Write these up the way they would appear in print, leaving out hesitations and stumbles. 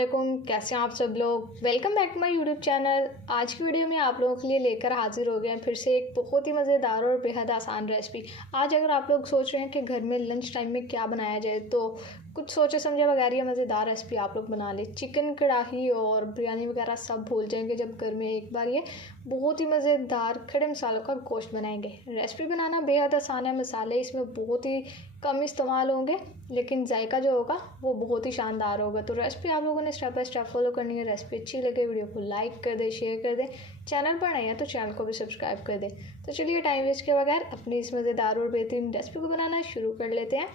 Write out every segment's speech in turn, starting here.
वालेकुम, कैसे हैं आप सब लोग। Welcome back to my YouTube channel. आज की वीडियो में आप लोगों के लिए लेकर हाजिर हो गए हैं फिर से एक बहुत ही मज़ेदार और बेहद आसान रेसिपी। आज अगर आप लोग सोच रहे हैं कि घर में लंच टाइम में क्या बनाया जाए, तो कुछ सोचे समझे बगैर ये मज़ेदार रेसिपी आप लोग बना लें। चिकन कढ़ाई और बिरयानी वगैरह सब भूल जाएंगे जब घर में एक बार ये बहुत ही मज़ेदार खड़े मसालों का गोश्त बनाएंगे। रेसिपी बनाना बेहद आसान है। मसाले इसमें बहुत ही कम इस्तेमाल होंगे, लेकिन जायका जो होगा वो बहुत ही शानदार होगा। तो रेसिपी आप लोगों ने स्टेप बाय स्टेप फॉलो करनी है। रेसिपी अच्छी लगे वीडियो को लाइक कर दे, शेयर कर दे। चैनल पर नए हैं तो चैनल को भी सब्सक्राइब कर दे। तो चलिए टाइम वेस्ट के बगैर अपनी इस मज़ेदार और बेहतरीन रेसिपी को बनाना शुरू कर लेते हैं।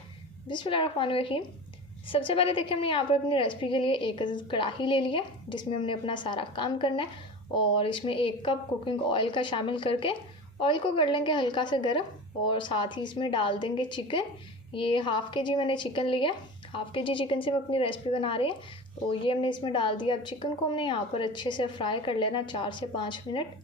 बिस्मिल्लाहिर्रहमानिर्रहीम। सबसे पहले देखिए, हमने यहाँ पर अपनी रेसिपी के लिए एक कढ़ाई ले लिया जिसमें हमने अपना सारा काम करना है, और इसमें 1 कप कुकिंग ऑयल का शामिल करके ऑयल को कर लेंगे हल्का से गर्म, और साथ ही इसमें डाल देंगे चिकन। ये हाफ़ के जी मैंने चिकन लिया। हाफ़ के जी चिकन से हम अपनी रेसिपी बना रहे हैं, तो ये हमने इसमें डाल दिया। अब चिकन को हमने यहाँ पर अच्छे से फ्राई कर लेना 4 से 5 मिनट।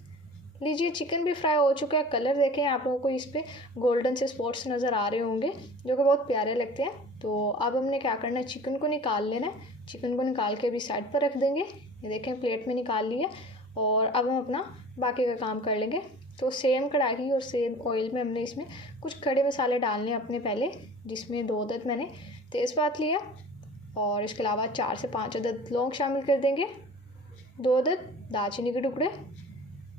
लीजिए, चिकन भी फ्राई हो चुका है। कलर देखें, आप लोगों को इस पर गोल्डन से स्पॉट्स नज़र आ रहे होंगे जो कि बहुत प्यारे लगते हैं। तो अब हमने क्या करना है, चिकन को निकाल लेना है। चिकन को निकाल के भी साइड पर रख देंगे। ये देखें, प्लेट में निकाल लिया। और अब हम अपना बाकी का काम कर लेंगे। तो सेम कढ़ाई और सेम ऑयल में हमने इसमें कुछ खड़े मसाले डालने हैं अपने पहले, जिसमें 2 अदद मैंने तेज़पात लिया, और इसके अलावा 4 से 5 अदद लौंग शामिल कर देंगे, 2 अदद दालचीनी के टुकड़े,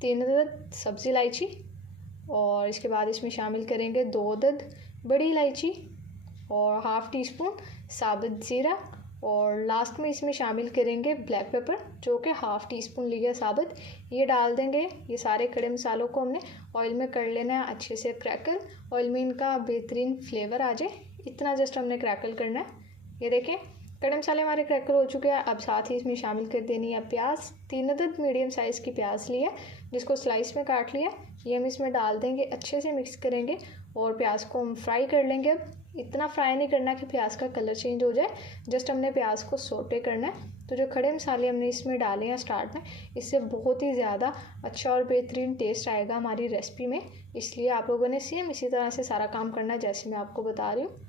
3 अदद सब्ज़ी इलायची, और इसके बाद इसमें शामिल करेंगे 2 अदद बड़ी इलायची और हाफ़ टी स्पून साबुत ज़ीरा, और लास्ट में इसमें शामिल करेंगे ब्लैक पेपर जो कि हाफ़ टी स्पून लिया साबुत। ये डाल देंगे। ये सारे खड़े मसालों को हमने ऑयल में कर लेना है अच्छे से क्रैकल। ऑयल में इनका बेहतरीन फ्लेवर आ जाए, इतना जस्ट हमने क्रैकल करना है। ये देखें, खड़े मसाले हमारे क्रैकल हो चुके हैं। अब साथ ही इसमें शामिल कर देनी है प्याज। 3 अदद मीडियम साइज़ की प्याज लिया जिसको स्लाइस में काट लिया। ये हम इसमें डाल देंगे, अच्छे से मिक्स करेंगे और प्याज को हम फ्राई कर लेंगे। अब इतना फ्राई नहीं करना कि प्याज का कलर चेंज हो जाए, जस्ट हमने प्याज को सोटे करना है। तो जो खड़े मसाले हमने इसमें डाले हैं स्टार्ट में, इससे बहुत ही ज़्यादा अच्छा और बेहतरीन टेस्ट आएगा हमारी रेसिपी में। इसलिए आप लोगों ने सेम इसी तरह से सारा काम करना है जैसे मैं आपको बता रही हूँ।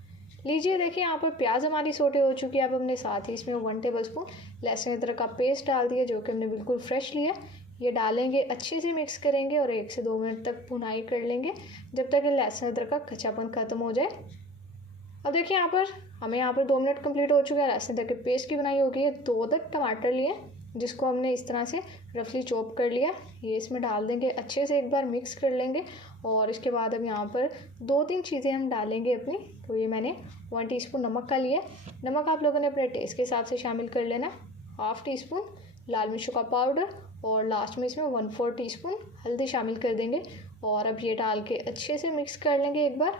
लीजिए, देखिए यहाँ पर प्याज हमारी सोटे हो चुकी है। अब हमने साथ ही इसमें 1 टेबल स्पून लहसुन अदरक का पेस्ट डाल दिया जो कि हमने बिल्कुल फ्रेश लिया। ये डालेंगे, अच्छे से मिक्स करेंगे और 1 से 2 मिनट तक भुनाई कर लेंगे जब तक लहसुन अदरक का कच्चापन ख़त्म हो जाए। अब देखिए, यहाँ पर 2 मिनट कंप्लीट हो चुका है। लहसुन अदरक के पेस्ट की बनाई होगी। 2 अदद टमाटर लिए जिसको हमने इस तरह से रफली चॉप कर लिया। ये इसमें डाल देंगे, अच्छे से एक बार मिक्स कर लेंगे। और इसके बाद अब यहाँ पर 2-3 चीज़ें हम डालेंगे अपनी। तो ये मैंने 1 टीस्पून नमक का लिया। नमक आप लोगों ने अपने टेस्ट के हिसाब से शामिल कर लेना। हाफ़ टी स्पून लाल मिर्चों का पाउडर, और लास्ट में इसमें 1/4 टीस्पून हल्दी शामिल कर देंगे। और अब ये डाल के अच्छे से मिक्स कर लेंगे एक बार।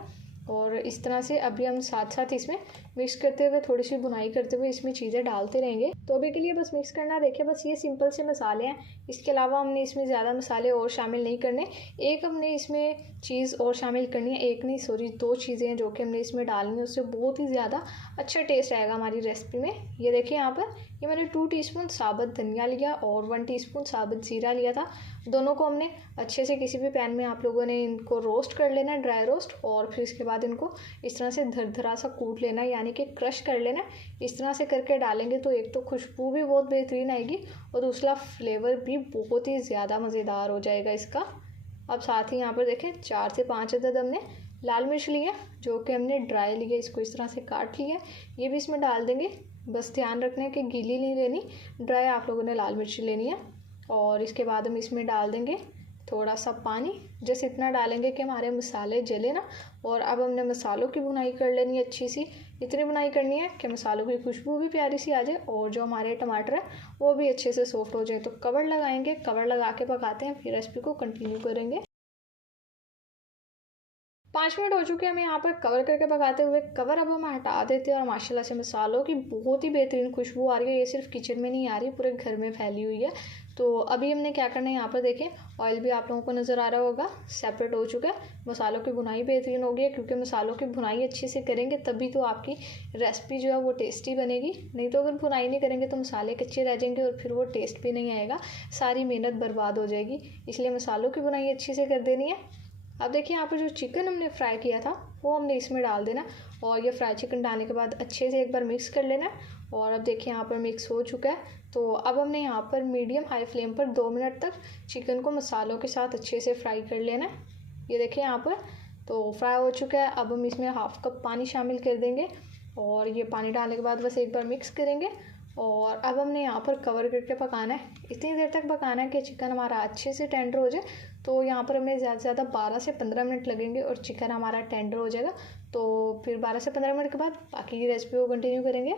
और इस तरह से अभी हम साथ साथ इसमें मिक्स करते हुए, थोड़ी सी बुनाई करते हुए इसमें चीज़ें डालते रहेंगे। तो अभी के लिए बस मिक्स करना। देखिए, बस ये सिंपल से मसाले हैं। इसके अलावा हमने इसमें ज़्यादा मसाले और शामिल नहीं करने। एक हमने इसमें चीज़ और शामिल करनी है, एक नहीं सॉरी 2 चीज़ें हैं जो कि हमने इसमें डालनी है। उससे बहुत ही ज़्यादा अच्छा टेस्ट आएगा हमारी रेसिपी में। ये देखिए, यहाँ पर ये मैंने 2 टीस्पून साबुत धनिया लिया और 1 टीस्पून साबुत ज़ीरा लिया था। दोनों को हमने अच्छे से किसी भी पैन में आप लोगों ने इनको रोस्ट कर लेना है, ड्राई रोस्ट, और फिर इसके बाद इनको इस तरह से धरधरा सा कूट लेना है, यानी कि क्रश कर लेना। इस तरह से करके डालेंगे तो एक तो खुशबू भी बहुत बेहतरीन आएगी और दूसरा फ्लेवर भी बहुत ही ज़्यादा मज़ेदार हो जाएगा इसका। अब साथ ही यहाँ पर देखें, 4 से 5 अदद हमने लाल मिर्च लिया जो कि हमने ड्राई लिया, इसको इस तरह से काट लिया। ये भी इसमें डाल देंगे। बस ध्यान रखना है कि गीली नहीं लेनी, ड्राई आप लोगों ने लाल मिर्च लेनी है। और इसके बाद हम इसमें डाल देंगे थोड़ा सा पानी, जैसे इतना डालेंगे कि हमारे मसाले जले ना। और अब हमने मसालों की भुनाई कर लेनी है अच्छी सी। इतनी भुनाई करनी है कि मसालों की खुशबू भी प्यारी सी आ जाए और जो हमारे टमाटर है वो भी अच्छे से सॉफ्ट हो जाए। तो कवर लगाएंगे, कवर लगा के पकाते हैं, फिर रेसिपी को कंटिन्यू करेंगे। 5 मिनट हो चुके हैं हमें यहाँ पर कवर करके पकाते हुए। कवर अब हम हटा देते हैं और माशाल्लाह से मसालों की बहुत ही बेहतरीन खुशबू आ रही है। ये सिर्फ किचन में नहीं आ रही, पूरे घर में फैली हुई है। तो अभी हमने क्या करना है, यहाँ पर देखें ऑयल भी आप लोगों को नज़र आ रहा होगा सेपरेट हो चुका है। मसालों की भुनाई बेहतरीन हो गई है, क्योंकि मसालों की भुनाई अच्छे से करेंगे तभी तो आपकी रेसिपी जो है वो टेस्टी बनेगी। नहीं तो अगर भुनाई नहीं करेंगे तो मसाले कच्चे रह जाएंगे और फिर वो टेस्ट भी नहीं आएगा, सारी मेहनत बर्बाद हो जाएगी। इसलिए मसालों की भुनाई अच्छे से कर देनी है। अब देखिए यहाँ पर जो चिकन हमने फ्राई किया था वो हमने इसमें डाल देना, और ये फ्राई चिकन डालने के बाद अच्छे से एक बार मिक्स कर लेना। और अब देखिए यहाँ पर मिक्स हो चुका है। तो अब हमने यहाँ पर मीडियम हाई फ्लेम पर 2 मिनट तक चिकन को मसालों के साथ अच्छे से फ्राई कर लेना है। ये देखिए यहाँ पर तो फ्राई हो चुका है। अब हम इसमें हाफ कप पानी शामिल कर देंगे, और ये पानी डालने के बाद बस एक बार मिक्स करेंगे। और अब हमने यहाँ पर कवर करके पकाना है, इतनी देर तक पकाना है कि चिकन हमारा अच्छे से टेंडर हो जाए। तो यहाँ पर हमें ज़्यादा से ज़्यादा 12 से 15 मिनट लगेंगे और चिकन हमारा टेंडर हो जाएगा। तो फिर 12 से 15 मिनट के बाद बाकी की रेसिपी को कंटिन्यू करेंगे।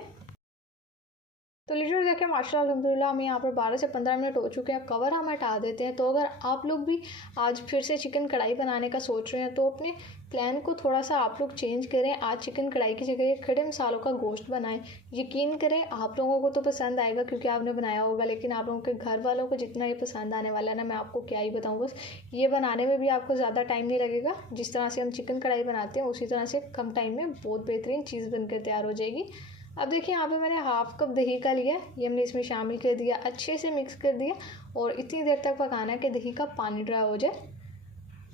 तो लीजिए देखिए माशाल्लाह अल्हम्दुलिल्लाह हमें यहाँ पर 12 से 15 मिनट हो चुके हैं। कवर हम हटा देते हैं। तो अगर आप लोग भी आज फिर से चिकन कढ़ाई बनाने का सोच रहे हैं तो अपने प्लान को थोड़ा सा आप लोग चेंज करें। आज चिकन कढ़ाई की जगह खड़े मसालों का गोश्त बनाएं। यकीन करें आप लोगों को तो पसंद आएगा क्योंकि आपने बनाया होगा, लेकिन आप लोगों के घर वालों को जितना ये पसंद आने वाला है ना, मैं आपको क्या ही बताऊँ। बस ये बनाने में भी आपको ज़्यादा टाइम नहीं लगेगा। जिस तरह से हम चिकन कढ़ाई बनाते हैं उसी तरह से कम टाइम में बहुत बेहतरीन चीज़ बनकर तैयार हो जाएगी। अब देखिए यहाँ पे मैंने हाफ कप दही का लिया, ये हमने इसमें शामिल कर दिया, अच्छे से मिक्स कर दिया और इतनी देर तक पकाना है कि दही का पानी ड्राई हो जाए।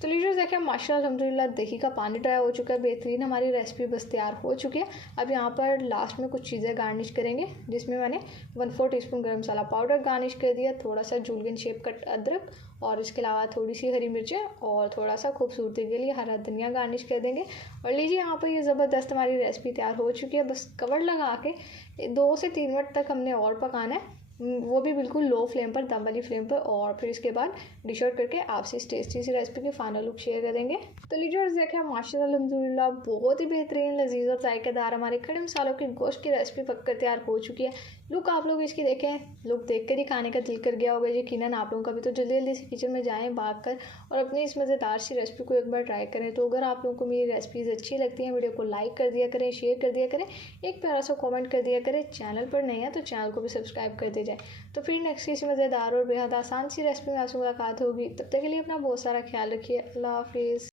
तो लीजिए देखिए माशाल्लाह अल्हम्दुलिल्लाह दही का पानी ड्राई हो चुका है, बेहतरीन हमारी रेसिपी बस तैयार हो चुकी है। अब यहाँ पर लास्ट में कुछ चीज़ें गार्निश करेंगे, जिसमें मैंने 1/4 टीस्पून गरम मसाला पाउडर गार्निश कर दिया, थोड़ा सा जूलियन शेप कट अदरक, और इसके अलावा थोड़ी सी हरी मिर्चें और थोड़ा सा खूबसूरती के लिए हरा धनिया गार्निश कर देंगे। और लीजिए यहाँ पर ये ज़बरदस्त हमारी रेसिपी तैयार हो चुकी है। बस कवर लगा के 2 से 3 मिनट तक हमने और पकाना है, वो भी बिल्कुल लो फ्लेम पर, दम वाली फ्लेम पर। और फिर इसके बाद डिश आउट करके आपसे इस टेस्टी सी रेसिपी की फाइनल लुक शेयर करेंगे। तो लीजिए देखें माशाल्लाह अल्हम्दुलिल्लाह बहुत ही बेहतरीन लजीज और जायकेदार हमारे खड़े मसालों की गोश्त की रेसिपी पककर तैयार हो चुकी है। लुक आप लोग इसकी देखें, लुक देख कर ही खाने का दिल कर गया होगा यकीनन आप लोगों का भी। तो जल्दी जल्दी से किचन में जाएँ भाग कर और अपनी इस मज़ेदार सी रेसिपी को एक बार ट्राई करें। तो अगर आप लोगों को मेरी रेसिपीज़ अच्छी लगती हैं, वीडियो को लाइक कर दिया करें, शेयर कर दिया करें, एक प्यारा सा कॉमेंट कर दिया करें। चैनल पर नए हैं तो चैनल को भी सब्सक्राइब कर दिया जाए। तो फिर नेक्स्ट किसी मज़ेदार और बेहद आसान सी रेसिपी में आपसे मुलाकात होगी। तब तक के लिए अपना बहुत सारा ख्याल रखिए। अल्लाह हाफिज़।